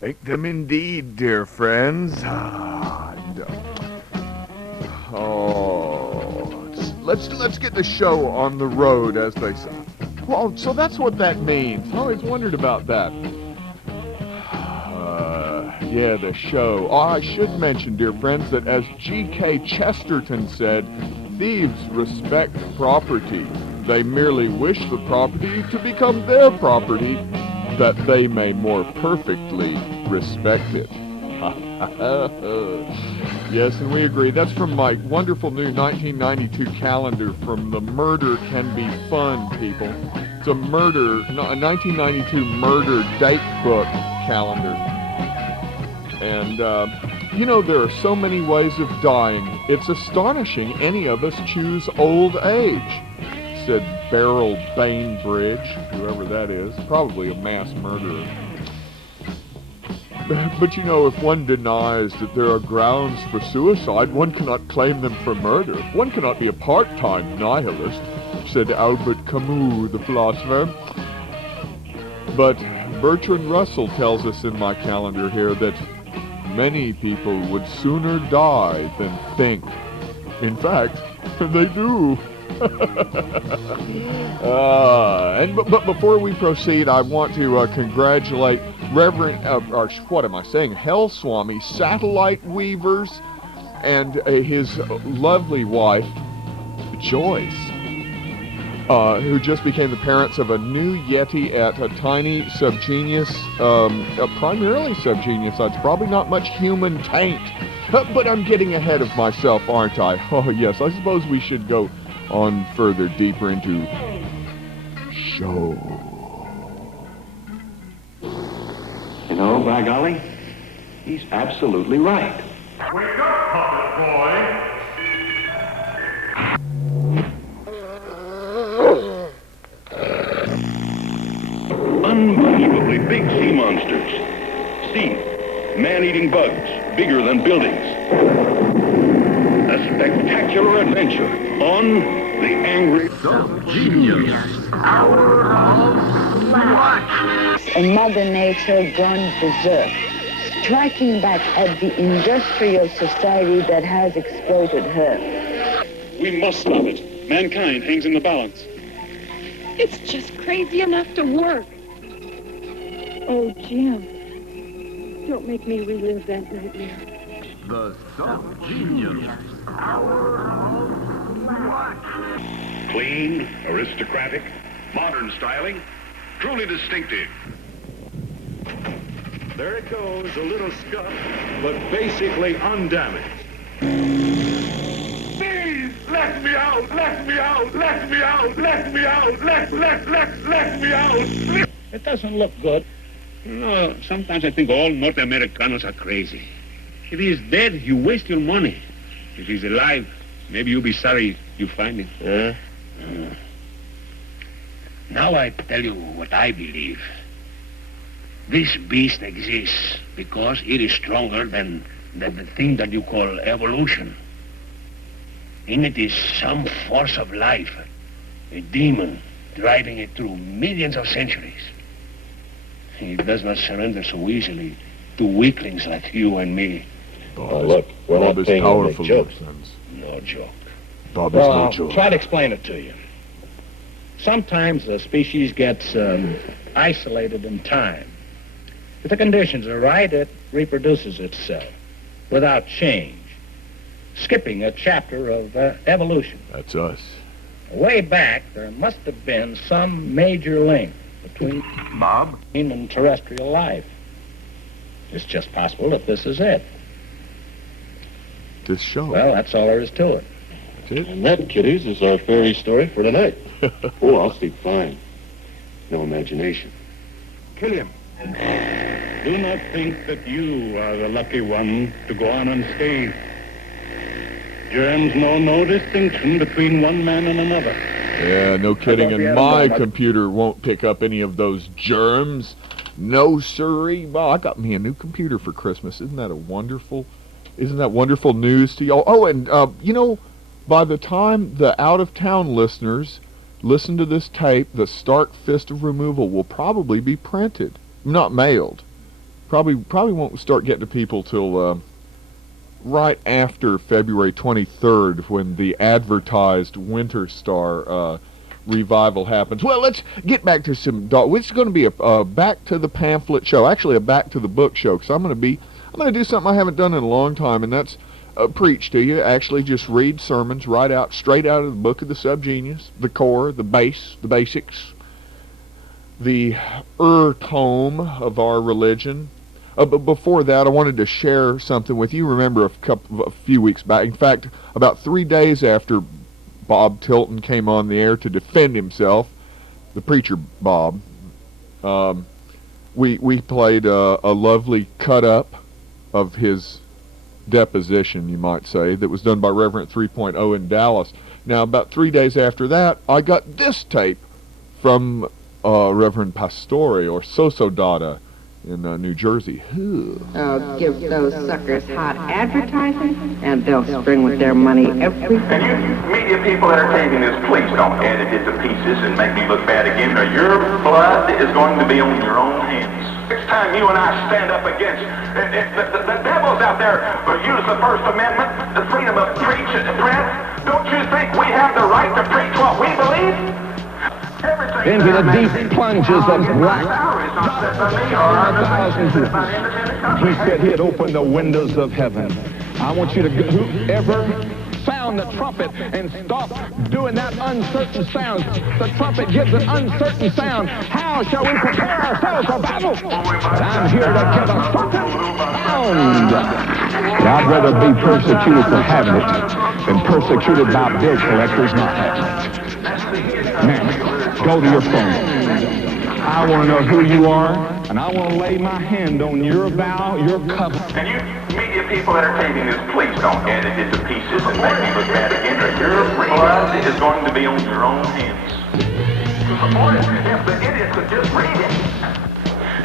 Make them indeed, dear friends. Let's get the show on the road, as they say. Well, so that's what that means. I always wondered about that. Yeah, the show. Oh, I should mention, dear friends, that as G.K. Chesterton said, thieves respect property. They merely wish the property to become their property, that they may more perfectly respect it. Yes, and we agree. That's from my wonderful new 1992 calendar from the Murder Can Be Fun, people. It's a 1992 murder date book calendar. And, you know, there are so many ways of dying. It's astonishing any of us choose old age, said Beryl Bainbridge, whoever that is, probably a mass murderer. But you know, if one denies that there are grounds for suicide, one cannot claim them for murder. One cannot be a part-time nihilist, said Albert Camus, the philosopher. But Bertrand Russell tells us in my calendar here that many people would sooner die than think. In fact, they do. But before we proceed, I want to congratulate Reverend, what am I saying, Hell Swami Satellite Weavers and his lovely wife, Joyce, who just became the parents of a new Yeti at a tiny subgenius, primarily subgenius size, probably not much human taint. But I'm getting ahead of myself, aren't I? Oh yes, I suppose we should go on further, deeper into show. You know, by golly, he's absolutely right. Wake up, puppet boy! Unbelievably big sea monsters. Sea, man-eating bugs, bigger than buildings. A spectacular adventure on the angry Genius Hour of What? A Mother Nature gone berserk, striking back at the industrial society that has exploited her. We must stop it. Mankind hangs in the balance. It's just crazy enough to work. Oh, Jim, don't make me relive that nightmare. The Subgenius Hour of What? Clean, aristocratic, modern styling, truly distinctive. There it goes, a little scuffed, but basically undamaged. Please, let me out! Let me out! Let me out! Let me out! Let me out! It doesn't look good. No, sometimes I think all North Americanos are crazy. If he's dead, you waste your money. If he's alive, maybe you'll be sorry you find him. Now I tell you what I believe. This beast exists because it is stronger than the thing that you call evolution. In it is some force of life, a demon driving it through millions of centuries. It does not surrender so easily to weaklings like you and me. Look, we're not paying any jokes. No joke. Bob is Well, no I'll joke. try to explain it to you. Sometimes a species gets isolated in time. If the conditions are right, it reproduces itself without change, skipping a chapter of evolution. That's us. Way back, there must have been some major link between Bob? human and terrestrial life. It's just possible that this is it. This show. Well, that's all there is to it. That's it. And that, kiddies, is our fairy story for tonight. Oh, I'll sleep fine. No imagination. Kill him. Do not think that you are the lucky one to go on unscathed. Germs know no distinction between one man and another. Yeah, no kidding. And my computer won't pick up any of those germs. No, sirree. Well, I got me a new computer for Christmas. Isn't that wonderful news to y'all? Oh, and, you know, by the time the out-of-town listeners listen to this tape, the Stark Fist of Removal will probably be printed. Not mailed. Probably won't start getting to people till right after February 23rd, when the advertised Winter Star revival happens. Well, let's get back to some it's going to be a back to the pamphlet show, actually a back to the book show, because I'm going to do something I haven't done in a long time, and that's preach to you. Actually just read sermons straight out of the book of the Subgenius, the core, the basics, the tome of our religion. But before that, I wanted to share something with you. Remember a few weeks back, in fact, about 3 days after Bob Tilton came on the air to defend himself, the preacher Bob, we played a lovely cut-up of his deposition, you might say, that was done by Reverend 3.0 in Dallas. Now, about 3 days after that, I got this tape from Reverend Pastore, or Sosodata, in New Jersey. I'll give those suckers hot advertising, and they'll spring with their money every And you media people that are taping this, please don't edit it to pieces and make me look bad again, or your blood is going to be on your own hands. Next time you and I stand up against the devils out there who use the First Amendment, the freedom of speech and press, don't you think we have the right to preach what we believe? Into the deep plunges of black. He said he'd open the windows of heaven. I want you to, whoever sound the trumpet and stop doing that uncertain sound. The trumpet gives an uncertain sound. How shall we prepare ourselves for battle? But I'm here to give a certain sound. I'd rather be persecuted for having it than persecuted by bill collectors not having it. Now, go to your phone. I want to know who you are, and I want to lay my hand on your vow, your covenant. And you media people that are taping this, please don't edit it to pieces and make me look bad again, or your blood is going to be on your own hands. If the idiots would just read it.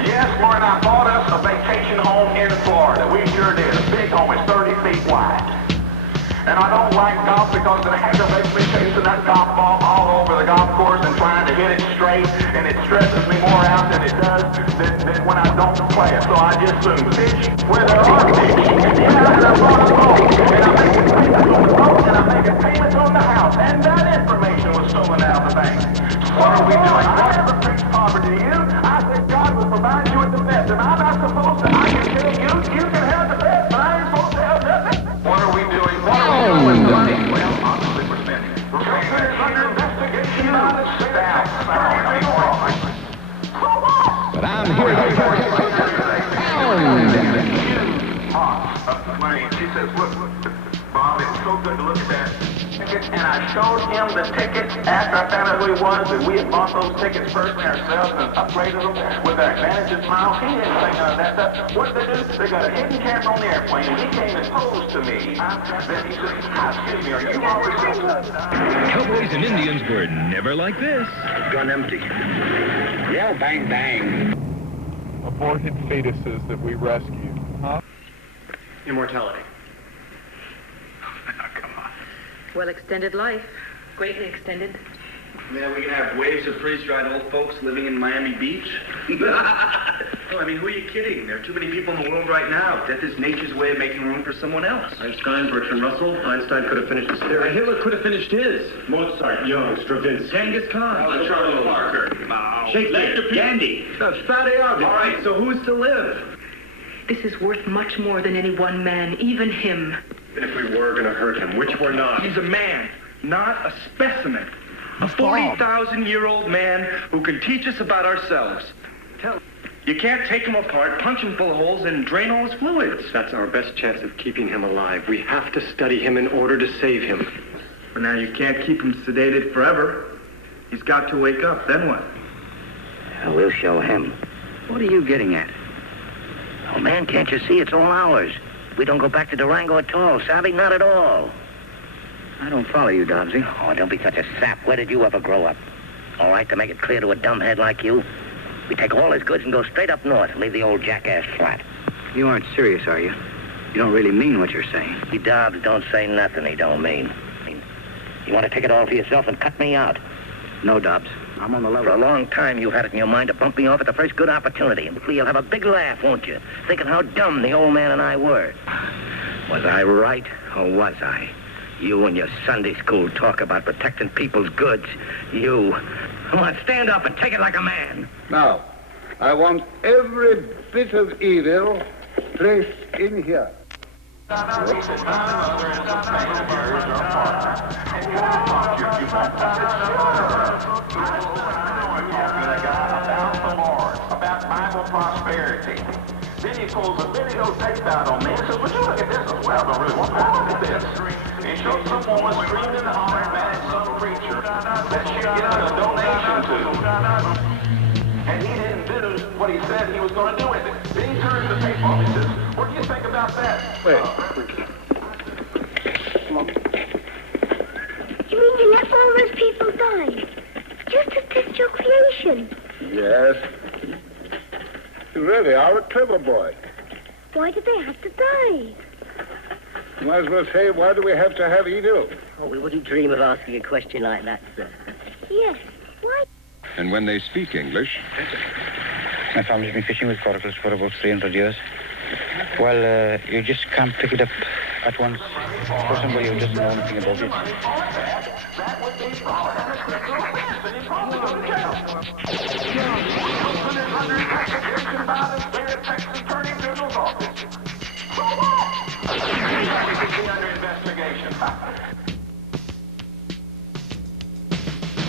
Yes, Martin, I bought us a vacation home in Florida. We sure did. A big home. It's 30 feet wide. And I don't like golf because it aggravates me chasing that golf ball all over the golf course and trying to hit it straight, and it stresses me more out than it does than when I don't play it. So I just soon pitch where there are pitch. And I bought a boat, and I'm making payments on the boat, and I'm making payments on the house, and that information was stolen out of the bank. What are we doing? I never preached poverty to you. I said God will provide you with the best, and I'm not supposed to. I can tell you can have the best, but I ain't supposed to have nothing. What are we doing? What are we doing? Well, obviously we're spending. We're under investigation by the staff. But I'm here to sound. She says, look, Bob, it was so good to look at that ticket, and I showed him the ticket after I found out who he was, that we had bought those tickets personally ourselves and upgraded them with our advantages miles. He didn't say none of that stuff. What did they do? They got a hidden camera on the airplane, and he came and posed to me. Then he said, excuse me, are you officers? Cowboys and Indians were never like this. Gun empty. Yeah, bang, bang. Aborted fetuses that we rescued. Huh? Immortality. Well, extended life. Greatly extended. Yeah, we can have waves of freeze-dried old folks living in Miami Beach. Well, I mean, who are you kidding? There are too many people in the world right now. Death is nature's way of making room for someone else. Einstein, Bertrand Russell. Einstein could have finished his theory. Hitler could have finished his. Mozart, Young, Stravinsky. Genghis Khan. Charles Parker. Shakespeare. Gandhi. Fatty All right, so who's to live? This is worth much more than any one man, even him. If we were going to hurt him, which we're not. He's a man, not a specimen. A 40,000-year-old man who can teach us about ourselves. You can't take him apart, punch him full of holes, and drain all his fluids. That's our best chance of keeping him alive. We have to study him in order to save him. But now you can't keep him sedated forever. He's got to wake up, then what? We'll show him. What are you getting at? Oh, man, can't you see it's all ours? We don't go back to Durango at all, Savvy? Not at all. I don't follow you, Dobbsy. Oh, don't be such a sap. Where did you ever grow up? All right, to make it clear to a dumbhead like you, we take all his goods and go straight up north and leave the old jackass flat. You aren't serious, are you? You don't really mean what you're saying. He Dobbs don't say nothing he don't mean. You want to take it all for yourself and cut me out. No, Dobbs. I'm on the level. For a long time, you had it in your mind to bump me off at the first good opportunity. And you'll have a big laugh, won't you? Thinking how dumb the old man and I were. Was I right, or was I? You and your Sunday school talk about protecting people's goods. You. Come on, stand up and take it like a man. Now, I want every bit of evil placed in here. About Bible prosperity. Then he pulls a video tape out on me and says, would you look at this as well? I don't really want to look at this. He showed some woman screaming and hollering back at some preacher that she'd given a donation to. And he didn't do what he said he was going to do with it. Then he turns the tape off and says, what do you think about that? Wait. Come on. You mean you let all those people die? Just to test your creation? Yes. You really are a clever boy. Why did they have to die? You might as well say, why do we have to have evil? Oh, we wouldn't dream of asking a question like that, sir. Yes. Why? And when they speak English... My family's been fishing with corals for about 300 years. Well, you just can't pick it up at once for somebody who doesn't know anything about it.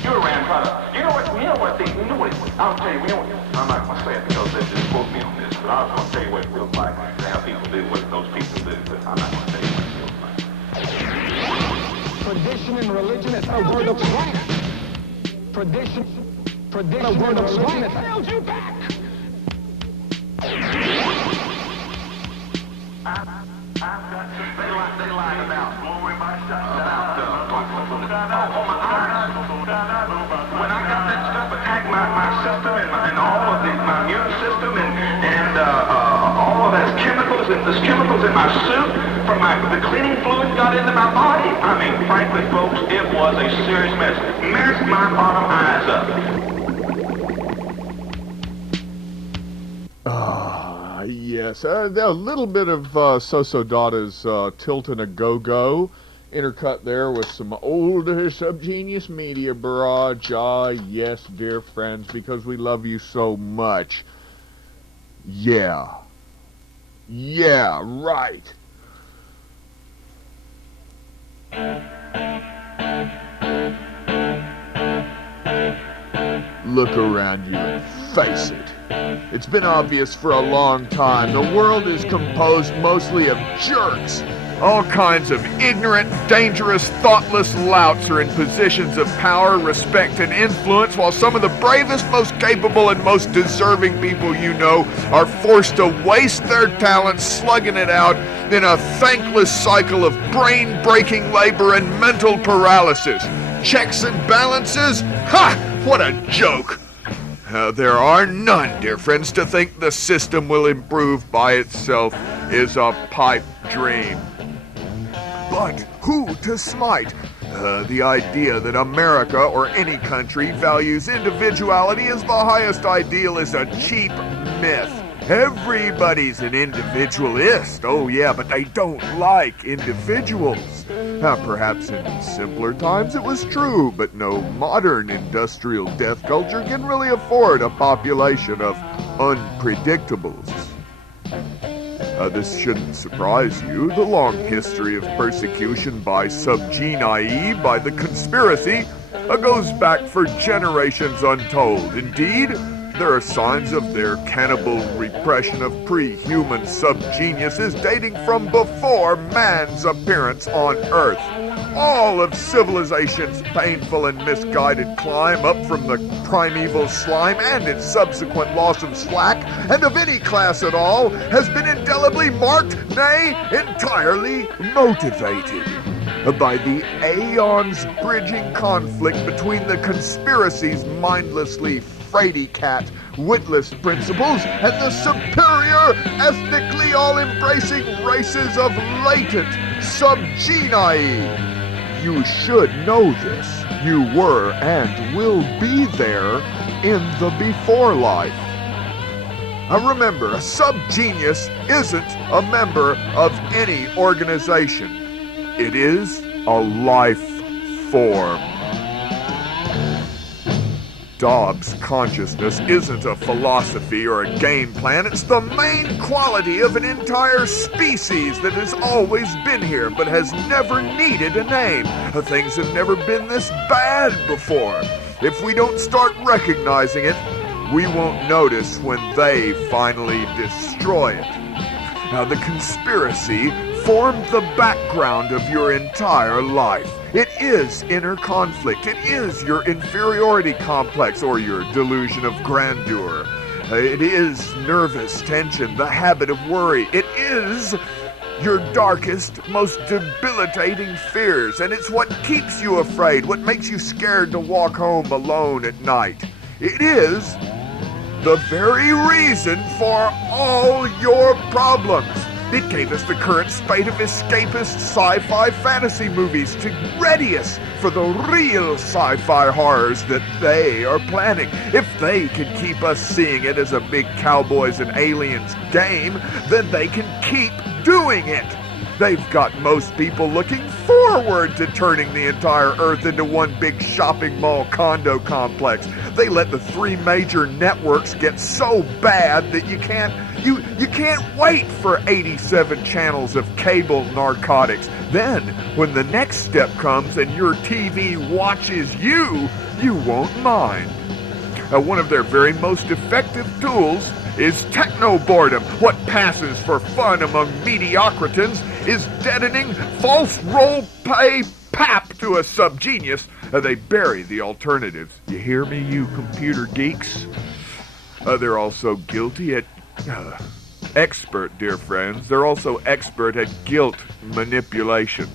You're around, brother. You know what, I'll tell you, I'm not going to say it because they just quote me on this, but I was going to tell you what it feels like to have people do what those people do, but I'm not going to tell you what it feels like. Tradition and religion is a word of slang. Tradition a word of slang that holds you back. They lied about when I got that stuff attacked my system and all of my immune system and all of those chemicals and those chemicals in my soup from the cleaning fluid got into my body. I mean, frankly, folks, it was a serious mess. Messed my bottom eyes up. Yes, a little bit of So-So Dada's Tiltin' a Go-Go, intercut there with some older Subgenius Media barrage. Ah, yes, dear friends, because we love you so much. Yeah. Yeah, right. Look around you and face it. It's been obvious for a long time. The world is composed mostly of jerks. All kinds of ignorant, dangerous, thoughtless louts are in positions of power, respect, and influence, while some of the bravest, most capable, and most deserving people you know are forced to waste their talents slugging it out in a thankless cycle of brain-breaking labor and mental paralysis. Checks and balances? Ha! What a joke! There are none, dear friends. To think the system will improve by itself is a pipe dream. But who to smite? The idea that America or any country values individuality as the highest ideal is a cheap myth. Everybody's an individualist. Oh yeah, but they don't like individuals. Perhaps in simpler times it was true, but no modern industrial death culture can really afford a population of unpredictables. This shouldn't surprise you. The long history of persecution by subgenii by the conspiracy goes back for generations untold. Indeed, there are signs of their cannibal repression of pre-human subgeniuses dating from before man's appearance on Earth. All of civilization's painful and misguided climb up from the primeval slime and its subsequent loss of slack, and of any class at all, has been indelibly marked, nay, entirely motivated by the aeons bridging conflict between the conspiracy's mindlessly fraidy cat, witless principles and the superior, ethnically all-embracing races of latent subgenii. You should know this. you were and will be there in the before life. Now remember, a subgenius isn't a member of any organization. It is a life form. Dobbs' consciousness isn't a philosophy or a game plan. It's the main quality of an entire species that has always been here but has never needed a name. Things have never been this bad before. If we don't start recognizing it, we won't notice when they finally destroy it. Now, the conspiracy formed the background of your entire life. It is inner conflict. It is your inferiority complex or your delusion of grandeur. It is nervous tension, the habit of worry. It is your darkest, most debilitating fears, and it's what keeps you afraid, what makes you scared to walk home alone at night. It is the very reason for all your problems. It gave us the current spate of escapist sci-fi fantasy movies to ready us for the real sci-fi horrors that they are planning. If they can keep us seeing it as a big cowboys and aliens game, then they can keep doing it. They've got most people looking forward to turning the entire Earth into one big shopping mall condo complex. They let the 3 major networks get so bad that you can't wait for 87 channels of cable narcotics. Then, when the next step comes and your TV watches you won't mind. One of their very most effective tools is techno-boredom. What passes for fun among mediocritans is deadening false role-play pap to a subgenius. They bury the alternatives. You hear me, you computer geeks? They're also guilty at... expert, dear friends. They're also expert at guilt manipulation.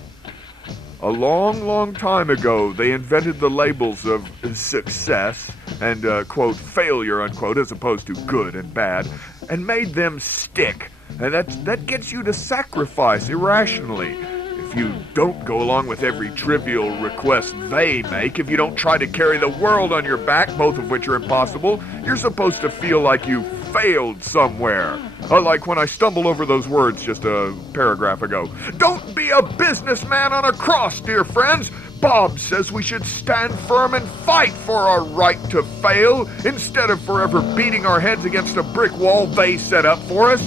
A long, long time ago, they invented the labels of success and, quote, failure, unquote, as opposed to good and bad, and made them stick. And that gets you to sacrifice irrationally. If you don't go along with every trivial request they make, if you don't try to carry the world on your back, both of which are impossible, you're supposed to feel like you failed somewhere. Like when I stumbled over those words just a paragraph ago. Don't be a businessman on a cross, dear friends. Bob says we should stand firm and fight for our right to fail instead of forever beating our heads against a brick wall they set up for us.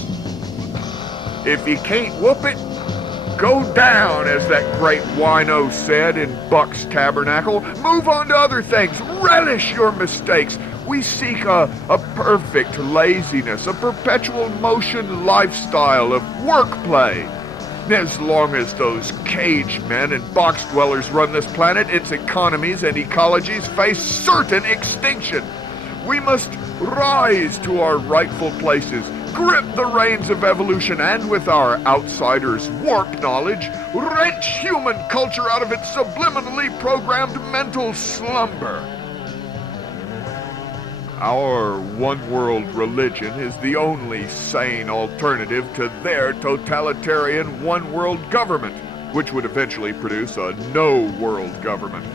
If you can't whoop it, go down, as that great wino said in Buck's Tabernacle. Move on to other things. Relish your mistakes. We seek a perfect laziness, a perpetual motion lifestyle of work play. As long as those cage men and box dwellers run this planet, its economies and ecologies face certain extinction. We must rise to our rightful places, grip the reins of evolution, and with our outsiders' warped knowledge, wrench human culture out of its subliminally programmed mental slumber. Our one-world religion is the only sane alternative to their totalitarian one-world government, which would eventually produce a no-world government.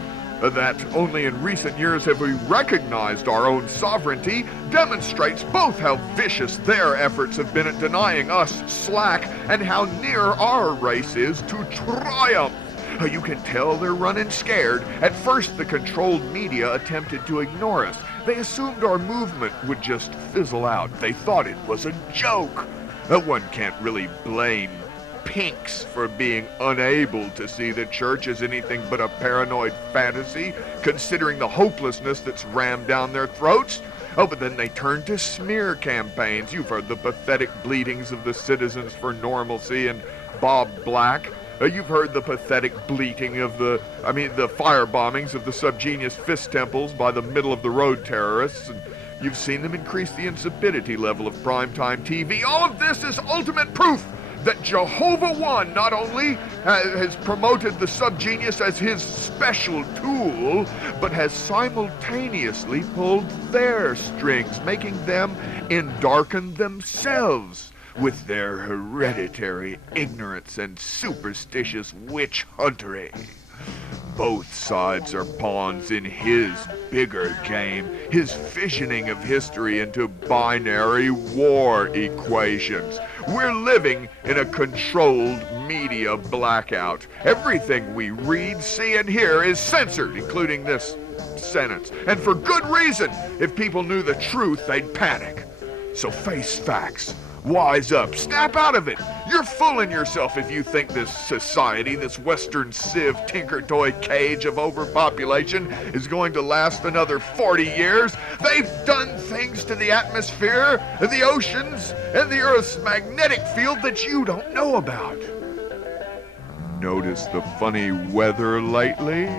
That only in recent years have we recognized our own sovereignty demonstrates both how vicious their efforts have been at denying us slack and how near our race is to triumph. You can tell they're running scared. At first, the controlled media attempted to ignore us. They assumed our movement would just fizzle out. They thought it was a joke. One can't really blame pinks for being unable to see the church as anything but a paranoid fantasy, considering the hopelessness that's rammed down their throats. But then they turned to smear campaigns. You've heard the pathetic bleatings of the Citizens for Normalcy and Bob Black. You've heard the pathetic bleating of the fire bombings of the subgenius fist temples by the middle-of-the-road terrorists, and you've seen them increase the insipidity level of primetime TV. All of this is ultimate proof that Jehovah One not only has promoted the subgenius as his special tool, but has simultaneously pulled their strings, making them endarken themselves with their hereditary ignorance and superstitious witch huntery. Both sides are pawns in his bigger game, his fissioning of history into binary war equations. We're living in a controlled media blackout. Everything we read, see, and hear is censored, including this sentence. And for good reason. If people knew the truth, they'd panic. So face facts. Wise up. Snap out of it. You're fooling yourself if you think this society, this Western Civ tinker toy cage of overpopulation, is going to last another 40 years. They've done things to the atmosphere, the oceans, and the Earth's magnetic field that you don't know about. Notice the funny weather lately?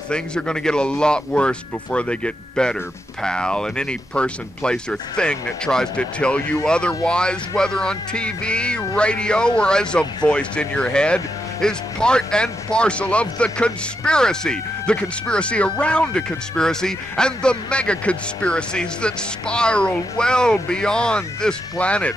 Things are going to get a lot worse before they get better, pal, and any person, place, or thing that tries to tell you otherwise, whether on TV, radio, or as a voice in your head, is part and parcel of the conspiracy around a conspiracy, and the mega conspiracies that spiral well beyond this planet,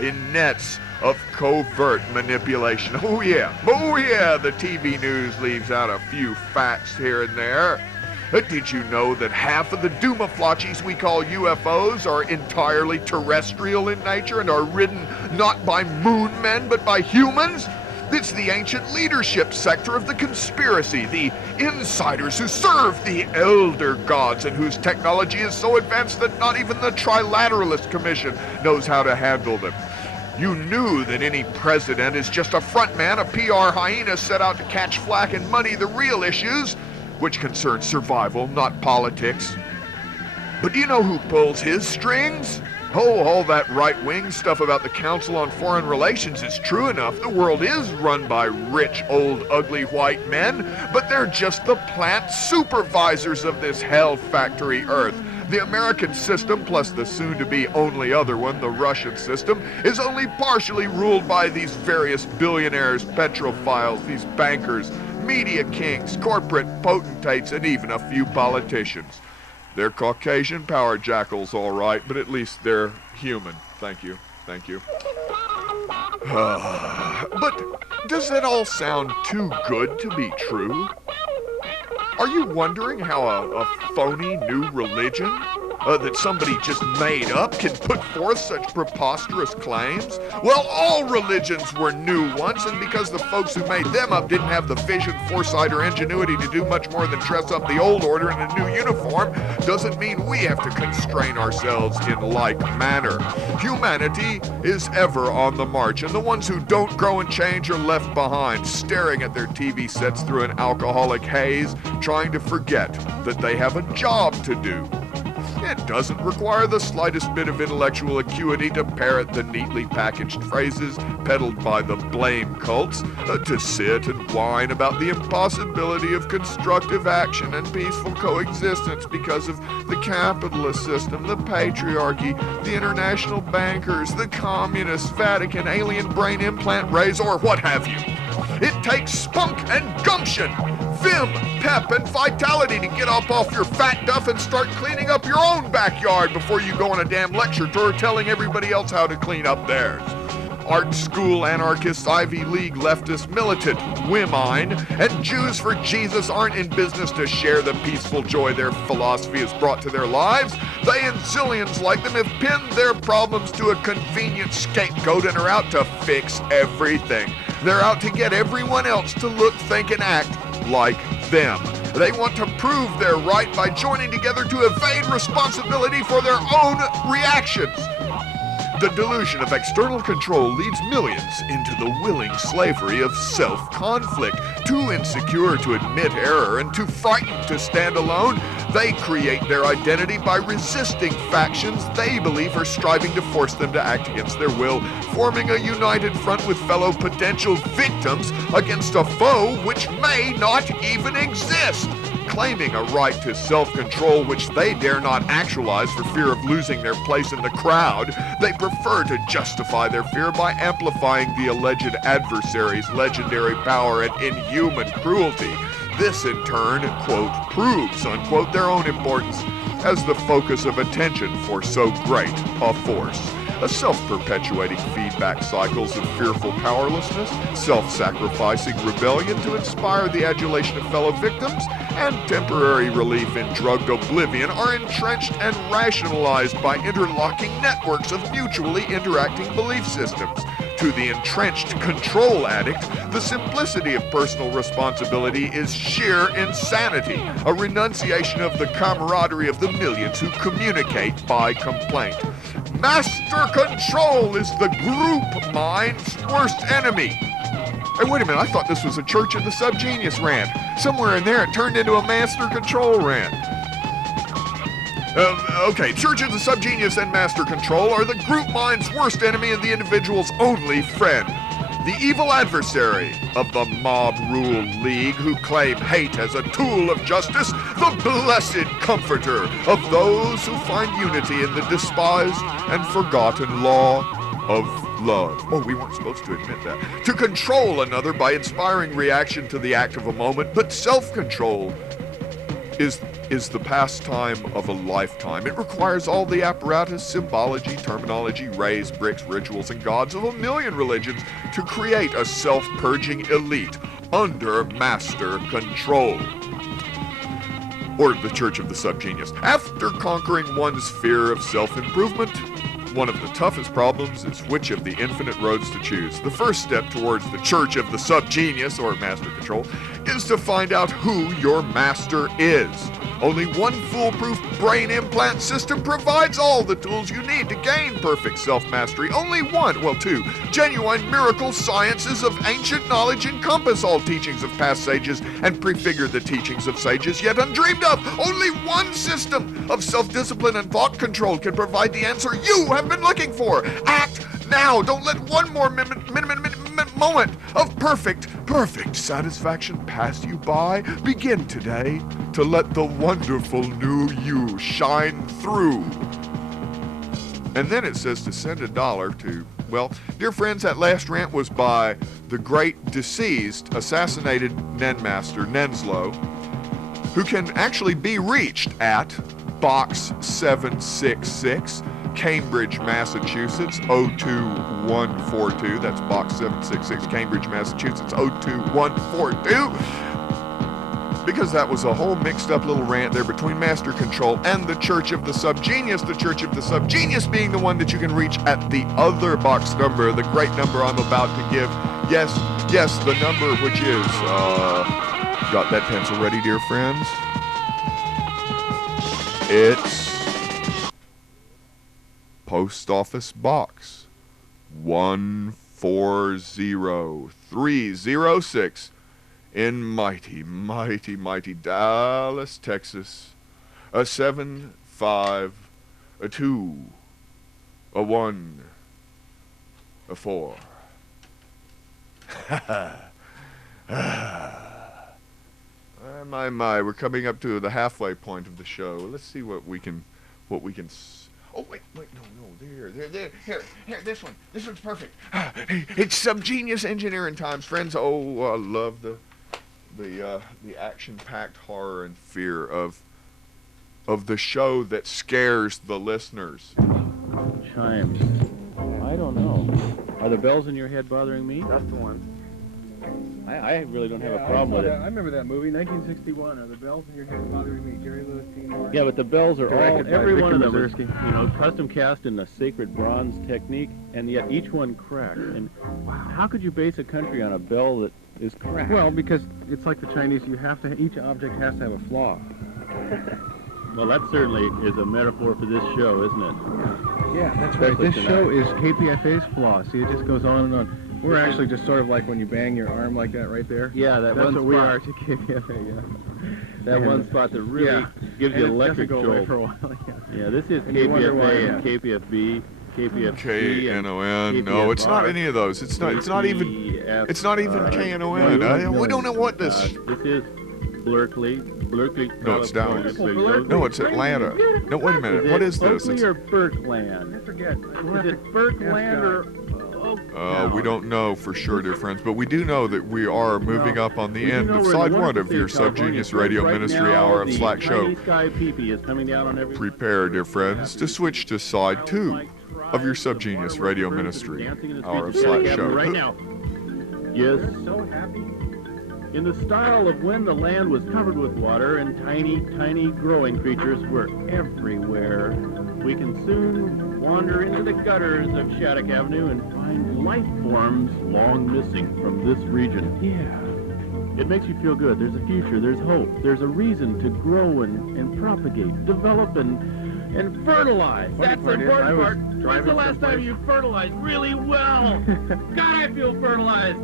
in nets of covert manipulation. Oh yeah, the TV news leaves out a few facts here and there. Did you know that half of the doomaflotchies we call UFOs are entirely terrestrial in nature and are ridden not by moon men but by humans? It's the ancient leadership sector of the conspiracy, the insiders who serve the elder gods and whose technology is so advanced that not even the Trilateralist Commission knows how to handle them. You knew that any president is just a frontman, a PR hyena set out to catch flack and muddy the real issues, which concern survival, not politics. But do you know who pulls his strings? Oh, all that right-wing stuff about the Council on Foreign Relations is true enough. The world is run by rich, old, ugly white men, but they're just the plant supervisors of this hell factory Earth. The American system, plus the soon-to-be only other one, the Russian system, is only partially ruled by these various billionaires, petrophiles, these bankers, media kings, corporate potentates, and even a few politicians. They're Caucasian power jackals, all right, but at least they're human. Thank you. Thank you. But does that all sound too good to be true? Are you wondering how a phony new religion that somebody just made up can put forth such preposterous claims? Well, all religions were new once, and because the folks who made them up didn't have the vision, foresight, or ingenuity to do much more than dress up the old order in a new uniform, doesn't mean we have to constrain ourselves in like manner. Humanity is ever on the march, and the ones who don't grow and change are left behind, staring at their TV sets through an alcoholic haze, trying to forget that they have a job to do. It doesn't require the slightest bit of intellectual acuity to parrot the neatly packaged phrases peddled by the blame cults, to sit and whine about the impossibility of constructive action and peaceful coexistence because of the capitalist system, the patriarchy, the international bankers, the communists, Vatican, alien brain implant rays, or what have you. It takes spunk and gumption, vim, pep, and vitality to get up off your fat duff and start cleaning up your own backyard before you go on a damn lecture tour telling everybody else how to clean up theirs. Art school anarchists, Ivy League leftist militant women, and Jews for Jesus aren't in business to share the peaceful joy their philosophy has brought to their lives. They and zillions like them have pinned their problems to a convenient scapegoat and are out to fix everything. They're out to get everyone else to look, think, and act like them. They want to prove they're right by joining together to evade responsibility for their own reactions. The delusion of external control leads millions into the willing slavery of self-conflict. Too insecure to admit error and too frightened to stand alone, they create their identity by resisting factions they believe are striving to force them to act against their will, forming a united front with fellow potential victims against a foe which may not even exist. Claiming a right to self-control which they dare not actualize for fear of losing their place in the crowd, they prefer to justify their fear by amplifying the alleged adversary's legendary power and inhuman cruelty. This, in turn, quote, proves, unquote, their own importance as the focus of attention for so great a force. a self-perpetuating feedback cycles of fearful powerlessness, self-sacrificing rebellion to inspire the adulation of fellow victims, and temporary relief in drugged oblivion are entrenched and rationalized by interlocking networks of mutually interacting belief systems. To the entrenched control addict, the simplicity of personal responsibility is sheer insanity, a renunciation of the camaraderie of the millions who communicate by complaint. Master control is the group mind's worst enemy. Hey, wait a minute, I thought this was a Church of the Subgenius rant. Somewhere in there it turned into a master control rant. Okay, Church of the Subgenius and Master Control are the group mind's worst enemy and the individual's only friend. The evil adversary of the Mob Rule League who claim hate as a tool of justice, the blessed comforter of those who find unity in the despised and forgotten law of love. Oh, we weren't supposed to admit that. To control another by inspiring reaction to the act of a moment, but self-control is the pastime of a lifetime. It requires all the apparatus, symbology, terminology, rays, bricks, rituals, and gods of a million religions to create a self-purging elite under master control. Or the Church of the Subgenius. After conquering one's fear of self-improvement, one of the toughest problems is which of the infinite roads to choose. The first step towards the Church of the Subgenius, or Master Control, is to find out who your master is. Only one foolproof brain implant system provides all the tools you need to gain perfect self-mastery. Only one, well, two, genuine miracle sciences of ancient knowledge encompass all teachings of past sages and prefigure the teachings of sages yet undreamed of. Only one system of self-discipline and thought control can provide the answer you have been looking for. Act now. Don't let one more moment of perfect satisfaction pass you by. Begin today to let the wonderful new you shine through. And then it says to send $1 to, well, dear friends, that last rant was by the great deceased, assassinated Nen Master, Nenslow, who can actually be reached at Box 766, Cambridge, Massachusetts, 02142. That's Box 766, Cambridge, Massachusetts, 02142. Because that was a whole mixed up little rant there between Master Control and the Church of the Subgenius. The Church of the Subgenius being the one that you can reach at the other box number, the great number I'm about to give. Yes, the number which is, got that pencil ready, dear friends? It's Post Office Box 140306 in mighty Dallas, Texas. 75214. My, we're coming up to the halfway point of the show. Let's see what we can oh, wait, no, there, here, this one's perfect. It's Subgenius Engineering Times, friends. Oh, I love the action-packed horror and fear of the show that scares the listeners. Chimes. I don't know. Are the bells in your head bothering me? That's the one. I really don't have a problem with it. I remember that movie, 1961. Are the bells in your head bothering me? Jerry Lewis, Dean Martin. Yeah, but the bells are all, every one of them is, Mazursky. custom cast in a sacred bronze technique, and yet each one cracked. And how could you base a country on a bell that is cracked? Well, because it's like the Chinese, you have to, each object has to have a flaw. Well, that certainly is a metaphor for this show, isn't it? Yeah, that's right. This show is KPFA's flaw. See, it just goes on and on. We're actually just sort of like when you bang your arm like that right there. Yeah, that's what we are to KPFA, yeah. That one spot that really gives you electric jolt. Go away for a while, yeah, this is KPFA and KPFB, KPFC, KNON. No, it's not any of those. It's not even KNON. We don't know what this. This is Berkeley. No, it's Dallas. No, it's Atlanta. No, wait a minute. What is this? Berkeley or Berkland? I forget. Is it Berkland or? We don't know for sure, dear friends, but we do know that we are moving up on the end of side one of your Subgenius Radio Ministry Hour of Slack Show. Prepare, dear friends, to switch to side two. of your Subgenius Radio Ministry, Hour of Slack show. Right now. Yes. So happy. In the style of when the land was covered with water and tiny, tiny growing creatures were everywhere, we can soon wander into the gutters of Shattuck Avenue and find life forms long missing from this region. Yeah. It makes you feel good. There's a future. There's hope. There's a reason to grow and propagate, develop and fertilize. That's the important part. When's the last time you fertilized really well? God, I feel fertilized.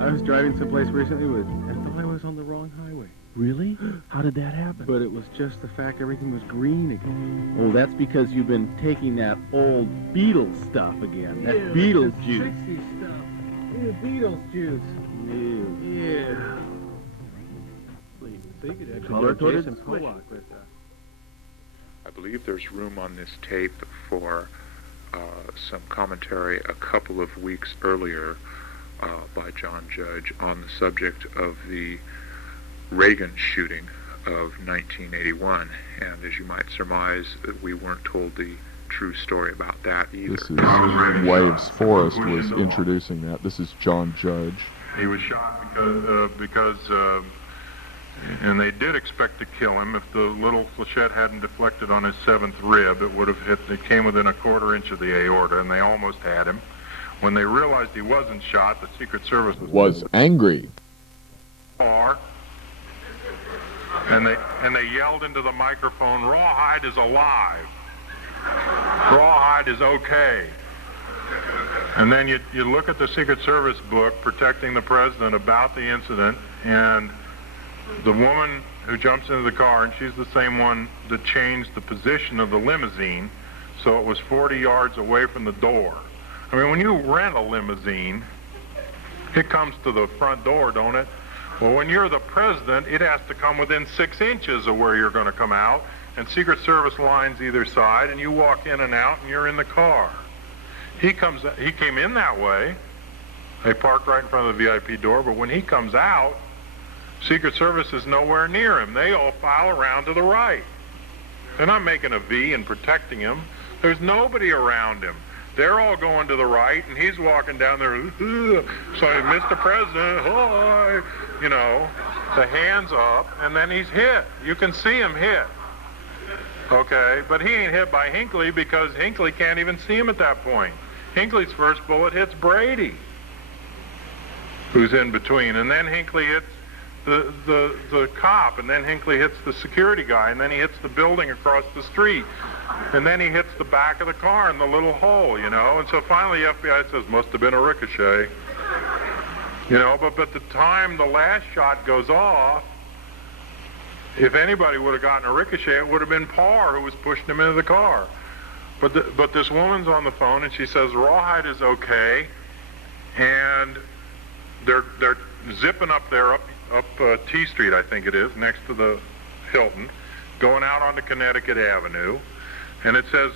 I was driving someplace recently and thought I was on the wrong highway. Really? How did that happen? But it was just the fact everything was green again. Oh, that's because you've been taking that old Beatles stuff again. That Beatles juice. 60s stuff. Ew, Beatles juice. Ew. Yeah. So you could actually Color-coded Jason Pollock with I believe there's room on this tape for some commentary a couple of weeks earlier by John Judge on the subject of the Reagan shooting of 1981. And as you might surmise, we weren't told the true story about that either. This is Waves Forrest was introducing that. This is John Judge. He was shot because and they did expect to kill him. If the little flechette hadn't deflected on his 7th rib, it would have hit, it came within a quarter inch of the aorta, and they almost had him. When they realized he wasn't shot, the Secret Service was angry. And they yelled into the microphone, "Rawhide is alive. Rawhide is okay." And then you look at the Secret Service book, Protecting the President, about the incident, and the woman who jumps into the car, and she's the same one that changed the position of the limousine so it was 40 yards away from the door. I mean, when you rent a limousine, it comes to the front door, don't it? Well, when you're the president, it has to come within 6 inches of where you're going to come out, and Secret Service lines either side, and you walk in and out, and you're in the car. He came in that way. They parked right in front of the VIP door, but when he comes out, Secret Service is nowhere near him. They all file around to the right. They're not making a V and protecting him. There's nobody around him. They're all going to the right, and he's walking down there, so Mr. President, hi, you know, the hands up, and then he's hit. You can see him hit. Okay, but he ain't hit by Hinckley because Hinckley can't even see him at that point. Hinckley's first bullet hits Brady, who's in between, and then Hinckley hits the cop, and then Hinckley hits the security guy, and then he hits the building across the street, and then he hits the back of the car in the little hole, you know, and so finally the FBI says, must have been a ricochet, you know, but the time the last shot goes off, if anybody would have gotten a ricochet, it would have been Parr who was pushing him into the car. But this woman's on the phone, and she says Rawhide is okay, and they're zipping up there, up T Street, I think it is, next to the Hilton, going out onto Connecticut Avenue, and it says,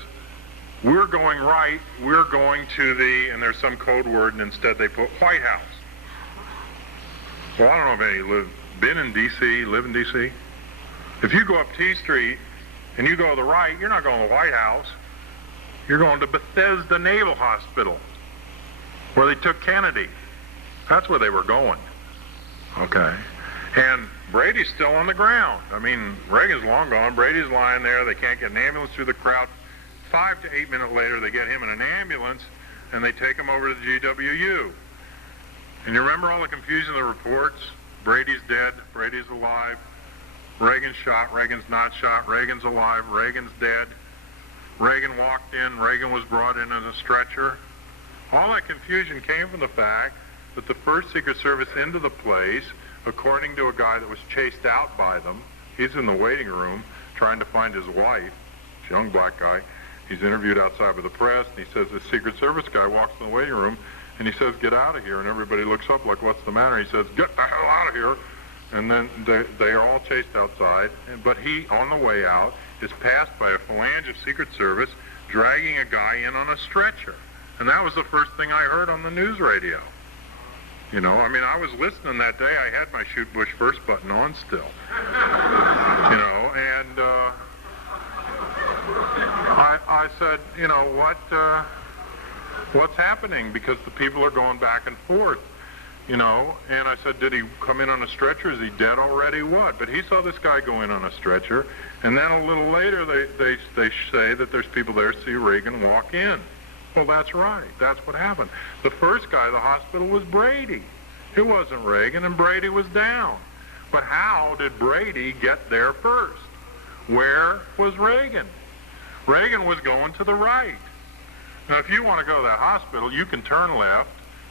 we're going right, we're going to the, and there's some code word, and instead they put White House. Well, I don't know if any been in D.C., live in D.C. If you go up T Street and you go to the right, you're not going to the White House. You're going to Bethesda Naval Hospital, where they took Kennedy. That's where they were going. Okay. And Brady's still on the ground. I mean, Reagan's long gone. Brady's lying there. They can't get an ambulance through the crowd. 5 to 8 minutes later, they get him in an ambulance, and they take him over to the GWU. And you remember all the confusion of the reports? Brady's dead. Brady's alive. Reagan's shot. Reagan's not shot. Reagan's alive. Reagan's dead. Reagan walked in. Reagan was brought in as a stretcher. All that confusion came from the fact that the first Secret Service into the place, according to a guy that was chased out by them, he's in the waiting room trying to find his wife, this young black guy. He's interviewed outside with the press, and he says the Secret Service guy walks in the waiting room, and he says, get out of here, and everybody looks up like, what's the matter? He says, get the hell out of here. And then they are all chased outside, but he, on the way out, is passed by a phalange of Secret Service dragging a guy in on a stretcher. And that was the first thing I heard on the news radio. You know, I mean, I was listening that day. I had my Shoot Bush First button on still. You know, and I said, you know, what what's happening? Because the people are going back and forth, you know. And I said, did he come in on a stretcher? Is he dead already? What? But he saw this guy go in on a stretcher, and then a little later they say that there's people there see Reagan walk in. Well, that's right. That's what happened. The first guy at the hospital was Brady. It wasn't Reagan, and Brady was down. But how did Brady get there first? Where was Reagan? Reagan was going to the right. Now, if you want to go to that hospital, you can turn left,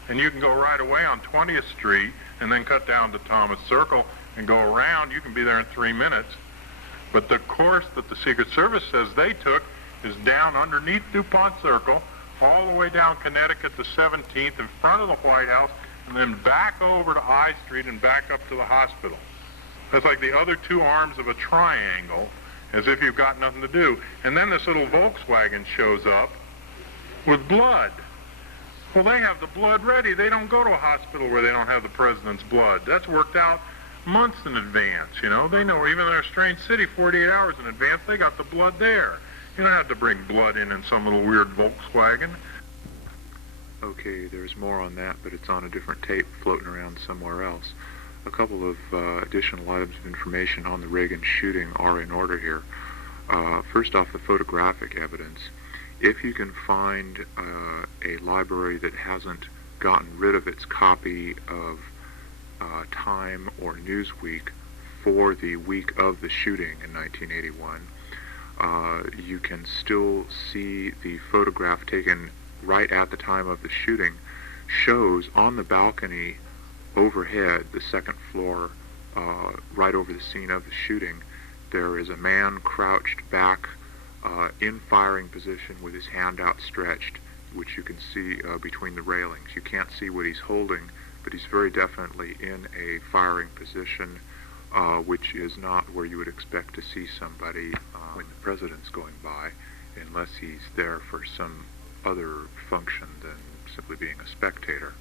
and you can go right away on 20th Street, and then cut down to Thomas Circle, and go around. You can be there in 3 minutes. But the course that the Secret Service says they took is down underneath DuPont Circle, all the way down Connecticut to 17th, in front of the White House, and then back over to I Street and back up to the hospital. That's like the other two arms of a triangle, as if you've got nothing to do. And then this little Volkswagen shows up with blood. Well, they have the blood ready. They don't go to a hospital where they don't have the president's blood. That's worked out months in advance, you know. They know, even in a strange city, 48 hours in advance, they got the blood there. You don't have to bring blood in some little weird Volkswagen. Okay, there's more on that, but it's on a different tape floating around somewhere else. A couple of additional items of information on the Reagan shooting are in order here. First off, the photographic evidence. If you can find a library that hasn't gotten rid of its copy of Time or Newsweek for the week of the shooting in 1981, you can still see the photograph taken right at the time of the shooting, shows on the balcony overhead, the second floor, right over the scene of the shooting, there is a man crouched back in firing position with his hand outstretched, which you can see between the railings. You can't see what he's holding, but he's very definitely in a firing position, which is not where you would expect to see somebody when the president's going by, unless he's there for some other function than simply being a spectator.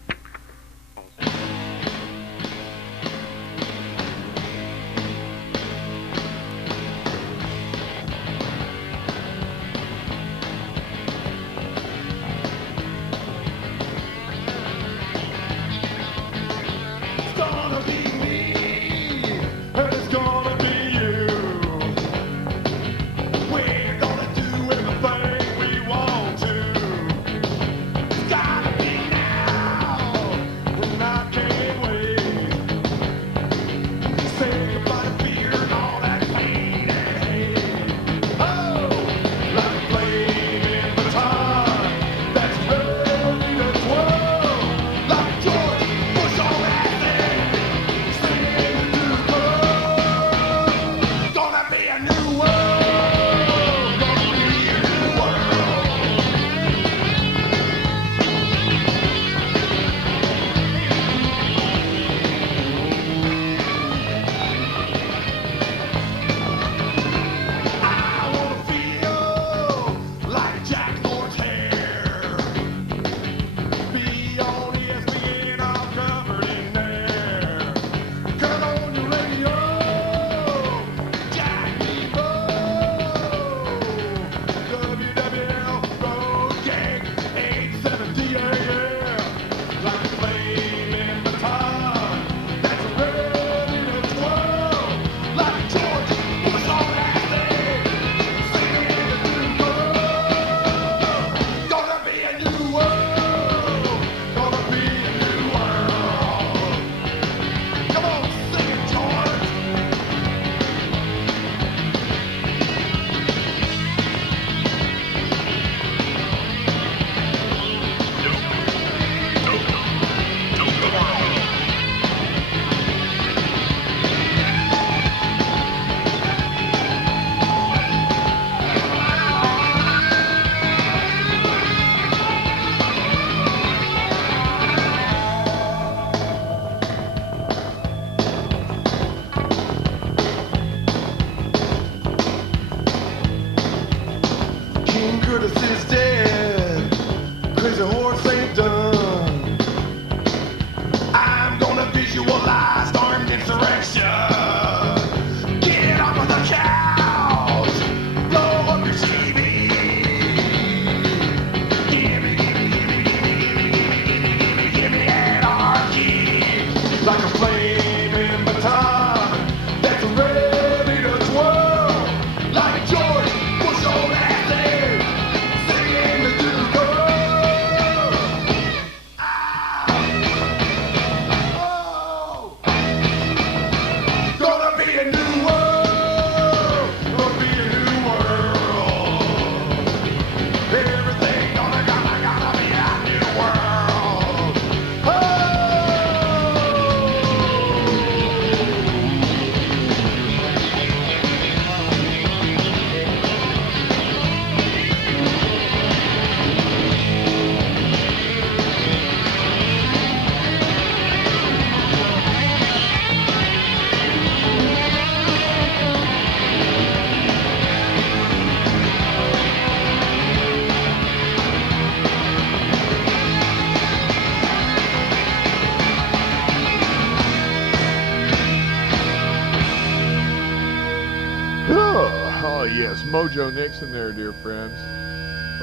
Mojo Nixon there, dear friends.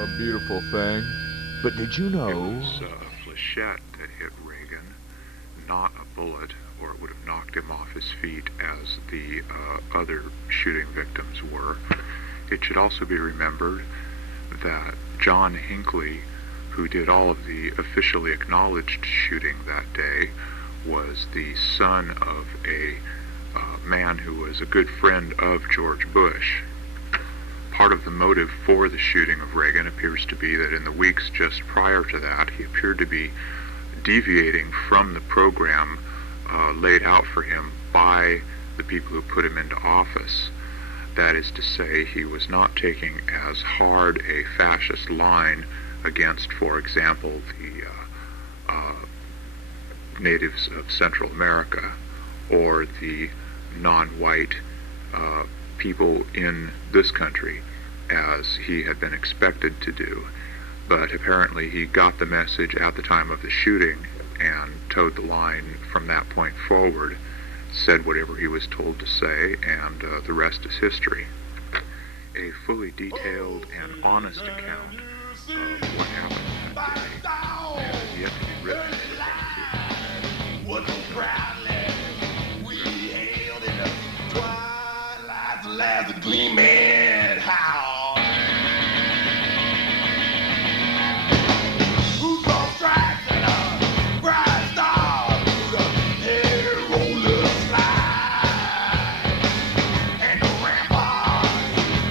A beautiful thing. But did you know? It was a flechette that hit Reagan, not a bullet, or it would have knocked him off his feet as the other shooting victims were. It should also be remembered that John Hinckley, who did all of the officially acknowledged shooting that day, was the son of a man who was a good friend of George Bush. Part of the motive for the shooting of Reagan appears to be that in the weeks just prior to that, he appeared to be deviating from the program laid out for him by the people who put him into office. That is to say, he was not taking as hard a fascist line against, for example, the natives of Central America or the non-white people in this country as he had been expected to do. But apparently he got the message at the time of the shooting and towed the line from that point forward, said whatever he was told to say, and the rest is history. A fully detailed and honest account of what happened that day has yet to be written. We hailed in the twilight, last gleaming how. Who's gonna strike the bright star through the hair roller slide? And the ramparts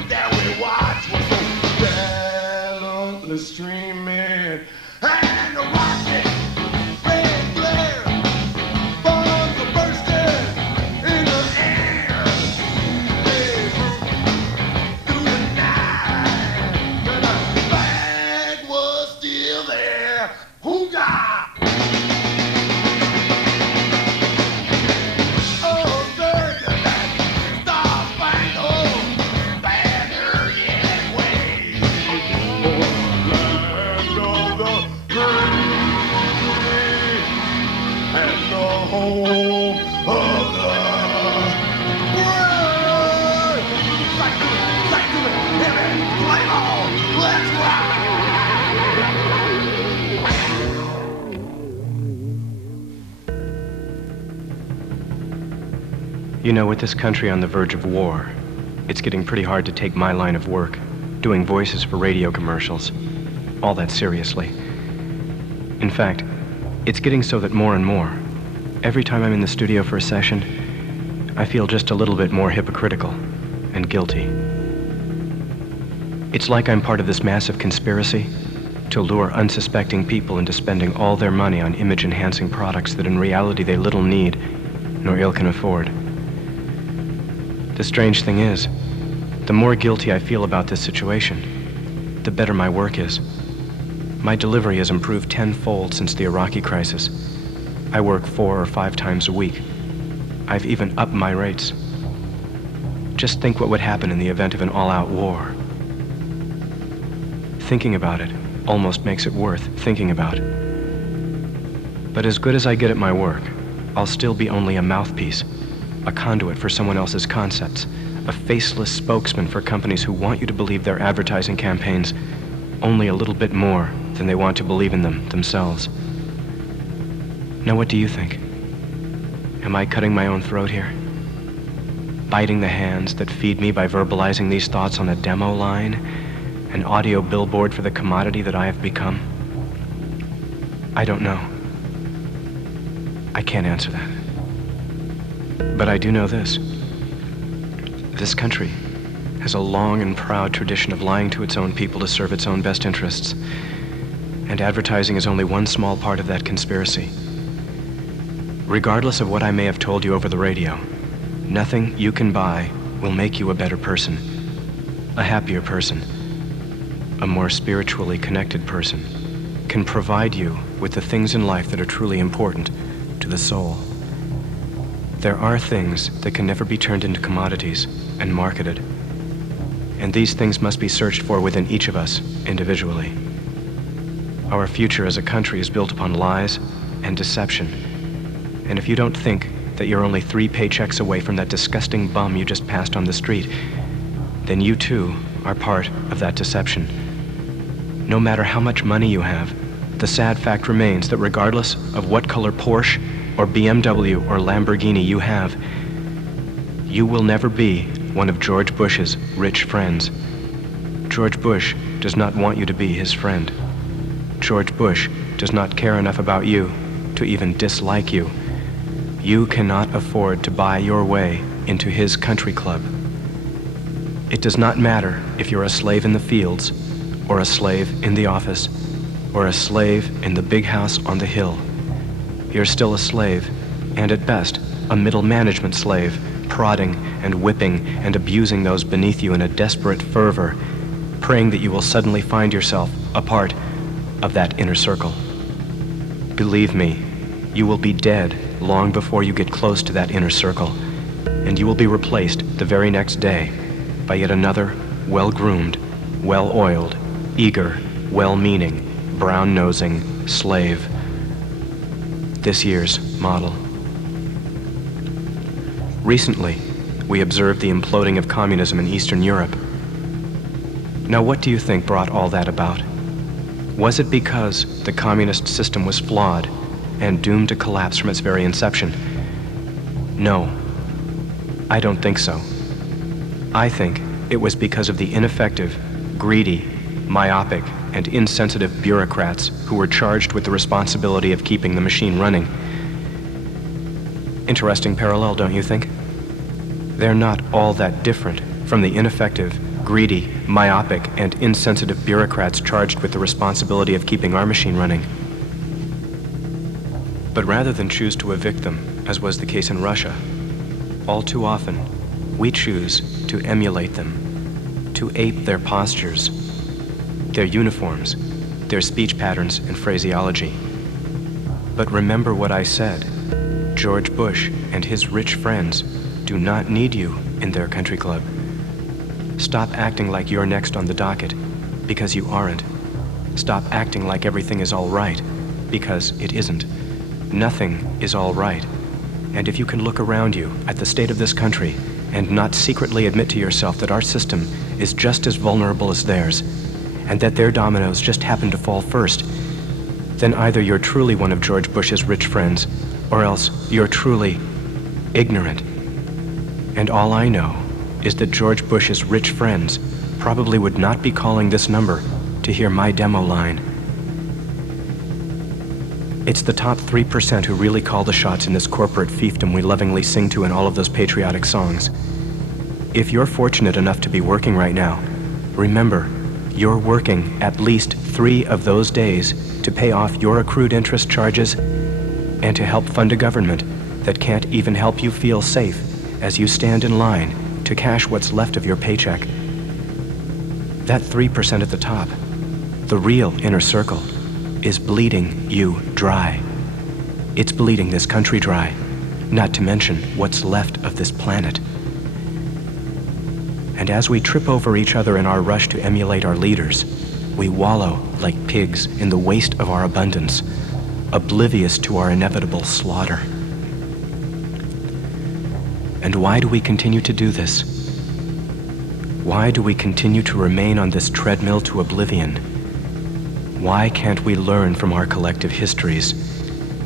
that we watched were so gallantly streaming, and the rocket red glare. Bombs are bursting in the air. They through the night, but the flag was still there. Hoorah! Oh, dirty that star-spangled banner yet waves. Land of the free and the home of the world. Strike to it, hit it, play on, let's rock. You know, with this country on the verge of war, it's getting pretty hard to take my line of work, doing voices for radio commercials, all that seriously. In fact, it's getting so that more and more, every time I'm in the studio for a session, I feel just a little bit more hypocritical and guilty. It's like I'm part of this massive conspiracy to lure unsuspecting people into spending all their money on image-enhancing products that in reality they little need nor ill can afford. The strange thing is, the more guilty I feel about this situation, the better my work is. My delivery has improved tenfold since the Iraqi crisis. I work 4 or 5 times a week. I've even upped my rates. Just think what would happen in the event of an all-out war. Thinking about it almost makes it worth thinking about. But as good as I get at my work, I'll still be only a mouthpiece, a conduit for someone else's concepts, a faceless spokesman for companies who want you to believe their advertising campaigns only a little bit more than they want to believe in them themselves. Now, what do you think? Am I cutting my own throat here? Biting the hands that feed me by verbalizing these thoughts on a demo line, an audio billboard for the commodity that I have become? I don't know. I can't answer that. But I do know this. This country has a long and proud tradition of lying to its own people to serve its own best interests. And advertising is only one small part of that conspiracy. Regardless of what I may have told you over the radio, nothing you can buy will make you a better person, a happier person, a more spiritually connected person, can provide you with the things in life that are truly important to the soul. There are things that can never be turned into commodities and marketed. And these things must be searched for within each of us individually. Our future as a country is built upon lies and deception. And if you don't think that you're only 3 paychecks away from that disgusting bum you just passed on the street, then you too are part of that deception. No matter how much money you have, the sad fact remains that regardless of what color Porsche or BMW or Lamborghini you have, you will never be one of George Bush's rich friends. George Bush does not want you to be his friend. George Bush does not care enough about you to even dislike you. You cannot afford to buy your way into his country club. It does not matter if you're a slave in the fields, or a slave in the office, or a slave in the big house on the hill. You're still a slave, and at best, a middle management slave, prodding and whipping and abusing those beneath you in a desperate fervor, praying that you will suddenly find yourself a part of that inner circle. Believe me, you will be dead long before you get close to that inner circle, and you will be replaced the very next day by yet another well-groomed, well-oiled, eager, well-meaning, brown-nosing slave. This year's model. Recently, we observed the imploding of communism in Eastern Europe. Now, what do you think brought all that about? Was it because the communist system was flawed and doomed to collapse from its very inception? No, I don't think so. I think it was because of the ineffective, greedy, myopic, and insensitive bureaucrats who were charged with the responsibility of keeping the machine running. Interesting parallel, don't you think? They're not all that different from the ineffective, greedy, myopic, and insensitive bureaucrats charged with the responsibility of keeping our machine running. But rather than choose to evict them, as was the case in Russia, all too often, we choose to emulate them, to ape their postures, their uniforms, their speech patterns and phraseology. But remember what I said. George Bush and his rich friends do not need you in their country club. Stop acting like you're next on the docket, because you aren't. Stop acting like everything is all right, because it isn't. Nothing is all right. And if you can look around you at the state of this country and not secretly admit to yourself that our system is just as vulnerable as theirs, and that their dominoes just happen to fall first, then either you're truly one of George Bush's rich friends, or else you're truly ignorant. And all I know is that George Bush's rich friends probably would not be calling this number to hear my demo line. It's the top 3% who really call the shots in this corporate fiefdom we lovingly sing to in all of those patriotic songs. If you're fortunate enough to be working right now, remember, you're working at least 3 of those days to pay off your accrued interest charges and to help fund a government that can't even help you feel safe as you stand in line to cash what's left of your paycheck. That 3% at the top, the real inner circle, is bleeding you dry. It's bleeding this country dry, not to mention what's left of this planet. And as we trip over each other in our rush to emulate our leaders, we wallow like pigs in the waste of our abundance, oblivious to our inevitable slaughter. And why do we continue to do this? Why do we continue to remain on this treadmill to oblivion? Why can't we learn from our collective histories?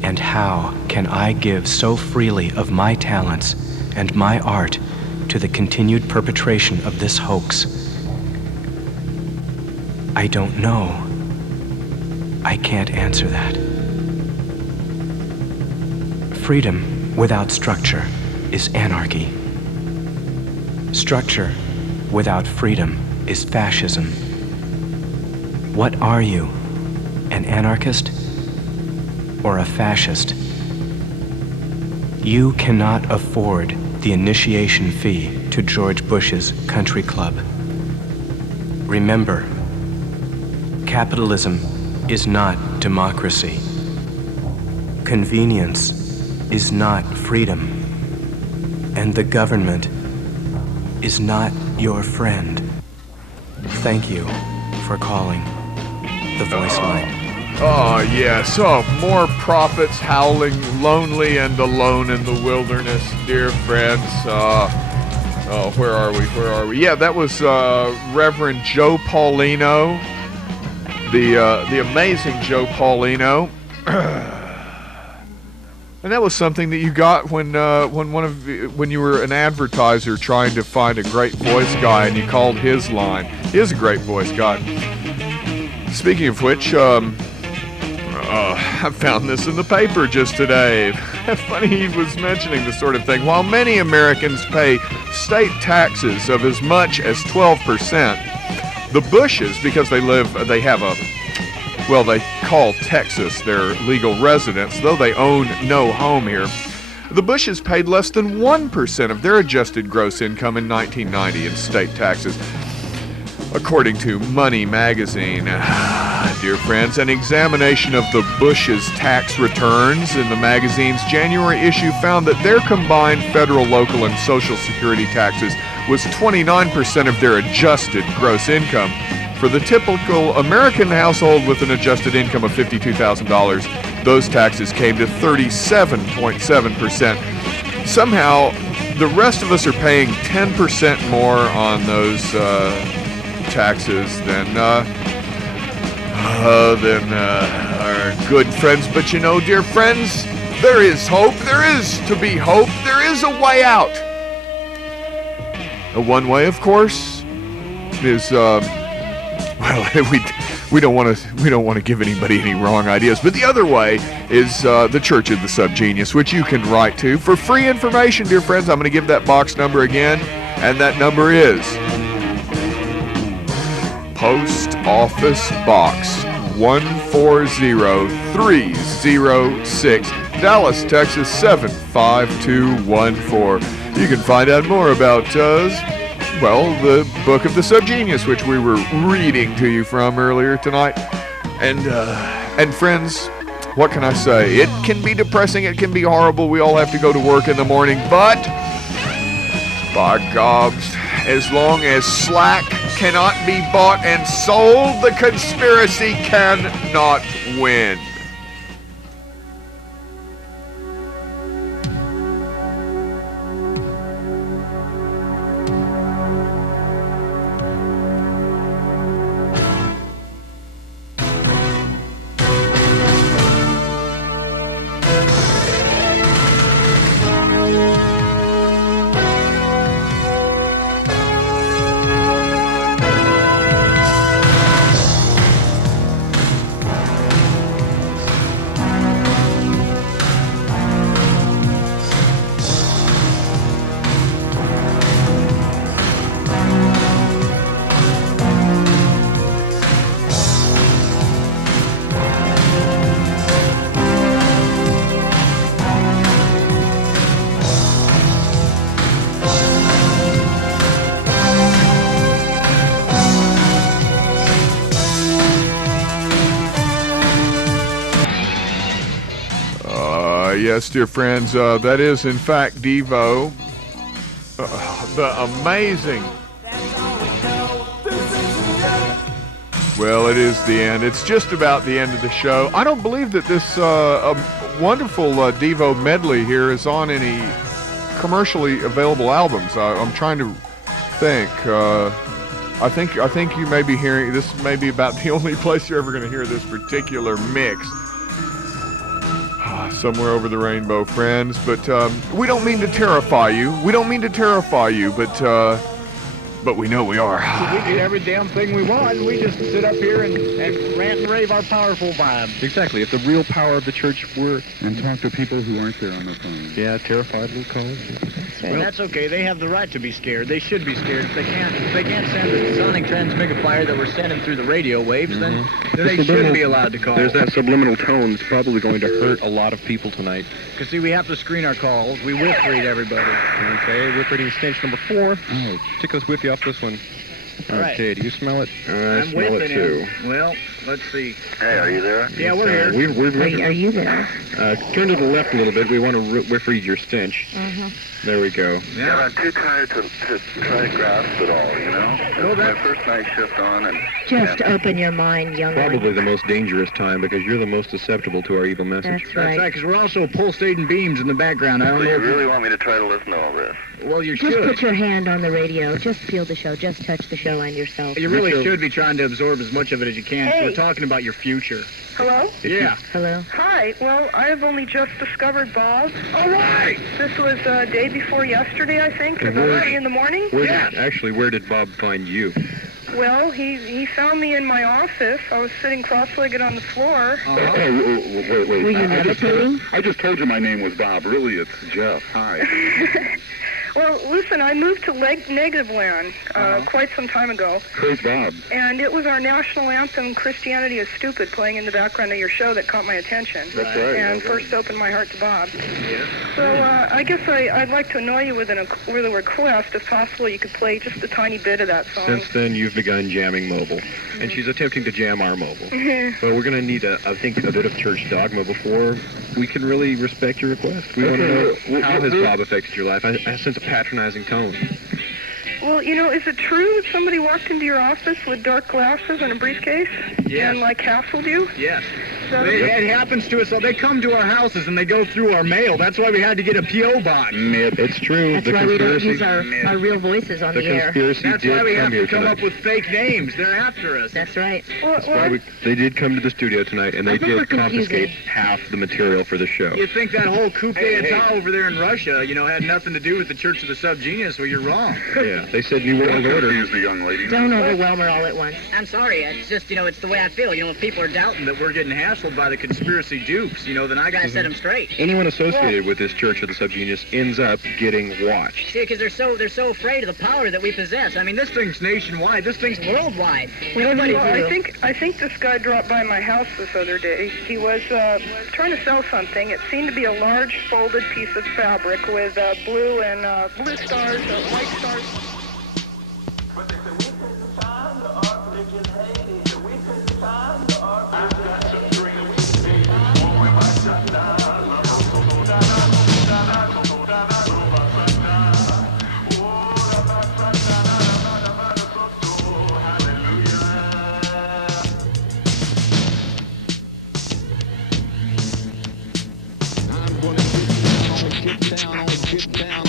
And how can I give so freely of my talents and my art to the continued perpetration of this hoax? I don't know. I can't answer that. Freedom without structure is anarchy. Structure without freedom is fascism. What are you? An anarchist or a fascist? You cannot afford the initiation fee to George Bush's country club. Remember, capitalism is not democracy. Convenience is not freedom. And the government is not your friend. Thank you for calling the voice line. Oh, yes. Oh, more prophets howling lonely and alone in the wilderness, dear friends. Oh, where are we? Yeah, that was Reverend Joe Paulino, the amazing Joe Paulino. And that was something that you got when you were an advertiser trying to find a great voice guy, and you called his line. He is a great voice guy. Speaking of which, I found this in the paper just today. Funny he was mentioning this sort of thing. While many Americans pay state taxes of as much as 12%, the Bushes, because they call Texas their legal residence, though they own no home here. The Bushes paid less than 1% of their adjusted gross income in 1990 in state taxes, according to Money magazine. Dear friends, an examination of the Bushes' tax returns in the magazine's January issue found that their combined federal, local, and Social Security taxes was 29% of their adjusted gross income. For the typical American household with an adjusted income of $52,000, those taxes came to 37.7%. Somehow, the rest of us are paying 10% more on those taxes than our good friends. But you know, dear friends, there is hope. There is to be hope. There is a way out. One way, of course, is we don't want to give anybody any wrong ideas, but the other way is the Church of the Subgenius, which you can write to for free information, dear friends. I'm going to give that box number again, and that number is Post Office Box 140306, Dallas, Texas 75214. You can find out more about the Book of the Subgenius, which we were reading to you from earlier tonight. And friends, what can I say? It can be depressing, it can be horrible. We all have to go to work in the morning, but by gobs, as long as slack cannot be bought and sold, the conspiracy cannot win. Yes, dear friends, that is in fact Devo, the amazing. Well, it is the end. It's just about the end of the show. I don't believe that this wonderful Devo medley here is on any commercially available albums. I'm trying to think. I think you may be hearing, this may be about the only place you're ever going to hear this particular mix. Somewhere over the rainbow, friends. But we don't mean to terrify you. We don't mean to terrify you, but we know we are. We get every damn thing we want. We just sit up here and rant and rave our powerful vibes. Exactly. If the real power of the church were... And talk to people who aren't there on the phone. Yeah, terrified little college. Well, that's okay. They have the right to be scared. They should be scared. If they can't send the sonic transmigrifier that we're sending through the radio waves, then they shouldn't be allowed to call. There's that subliminal tone that's probably going to hurt a lot of people tonight. Because, see, we have to screen our calls. We whip read everybody. Okay, whip reading stench number 4. Oh, take us whippy off this one. All right. Okay, do you smell it? I smell it too. Well, let's see. Hey, are you there? Yeah, we're here. Are you there? Turn to the left a little bit. We want to whiff read your stench. There we go. Yeah, I'm too tired to try to grasp it all, you know? It's my first night shift on, and... Just open your mind, young one. Probably the most dangerous time, because you're the most susceptible to our evil message. That's right. That's right, because we're also pulsating beams in the background. I don't know if you really want me to try to listen to all this? Well, you Just should. put your hand on the radio. Just feel the show. Just touch the show line yourself. You really should be trying to absorb as much of it as you can. Hey. We're talking about your future. Hello? Yeah. Hello. Hi. Well, I have only just discovered Bob. All right. This was day before yesterday, I think, about 3 in the morning. Actually, where did Bob find you? Well, he found me in my office. I was sitting cross-legged on the floor. Wait. Were you meditating? I just told you my name was Bob. Really, it's Jeff. Hi. Well, listen, I moved to Negative Land quite some time ago. Praise Bob. And it was our national anthem, Christianity is Stupid, playing in the background of your show that caught my attention. That's right. And first opened my heart to Bob. Yeah. So I guess I'd like to annoy you with a request. If possible, you could play just a tiny bit of that song. Since then, you've begun jamming mobile, and she's attempting to jam our mobile. So we're going to need, I think, a bit of church dogma before we can really respect your request. We want to know, how has Bob affected your life? I sense a patronizing tone. Well, you know, is it true that somebody walked into your office with dark glasses and a briefcase? Yes. And, hassled you? Yes. So- It happens to us. So they come to our houses and they go through our mail. That's why we had to get a P.O. box. It's true. That's why we don't use our real voices on the air. That's why we have to come up with fake names. They're after us. That's right. They did come to the studio tonight, and they I think did we're confusing. confiscate half the material for the show. You think that whole coup d'etat over there in Russia, had nothing to do with the Church of the Subgenius? Well, you're wrong. Yeah, they said New World Order. Use the young lady. Don't overwhelm her all at once. I'm sorry. It's just, it's the way I feel. When people are doubting That we're getting hassled by the conspiracy dupes, then I gotta set them straight. Anyone associated with this Church of the Subgenius ends up getting watched. See, because they're so afraid of the power that we possess. I mean, this thing's nationwide. This thing's worldwide. I think this guy dropped by my house this other day. He was trying to sell something. It seemed to be a large folded piece of fabric with blue and blue stars, white stars. Get down,